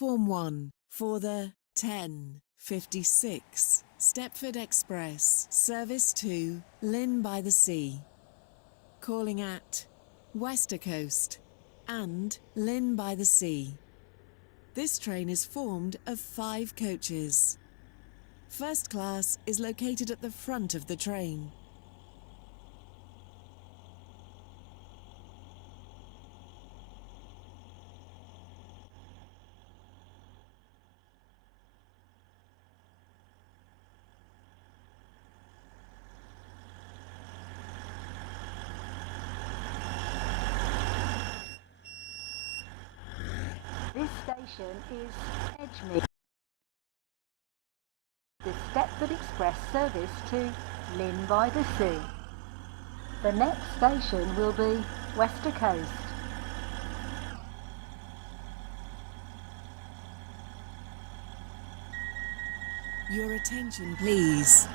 Platform 1 for the 10:56 Stepford Express service to Lynn by the Sea. Calling at Westercoast and Lynn by the Sea. This train is formed of 5 coaches. First class is located at the front of the train. This station is Edgemead. The Stepford Express service to Lynn by the Sea. The next station will be Westercoast. Your attention, please.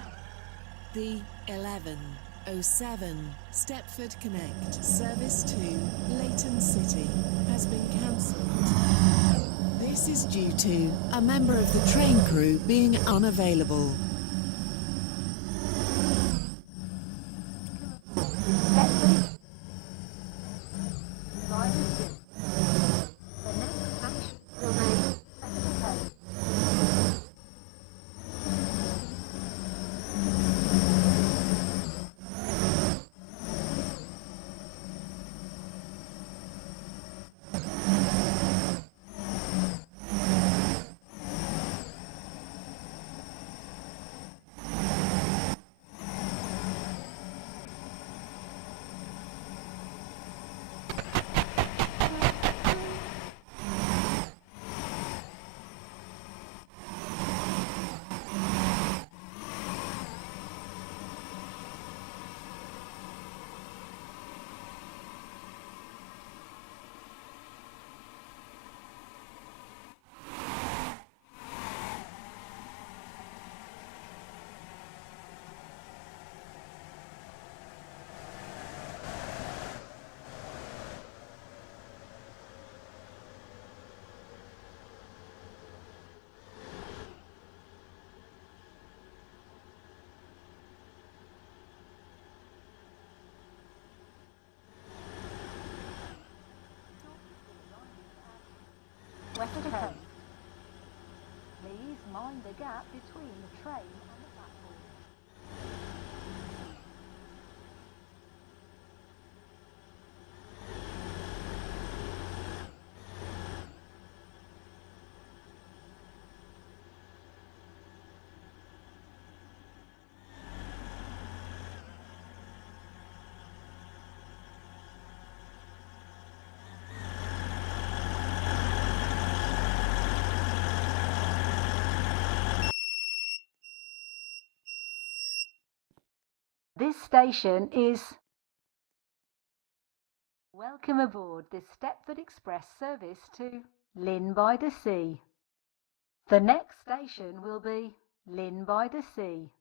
The 11:07 Stepford Connect service to Leighton City has been cancelled. This is due to a member of the train crew being unavailable. Stepford by the Sea. The next station will be Westercoast. Westercoast. Please mind the gap between the train and the platform. This station is Welcome aboard the Stepford Express service to Lynn by the Sea. The next station will be Lynn by the Sea.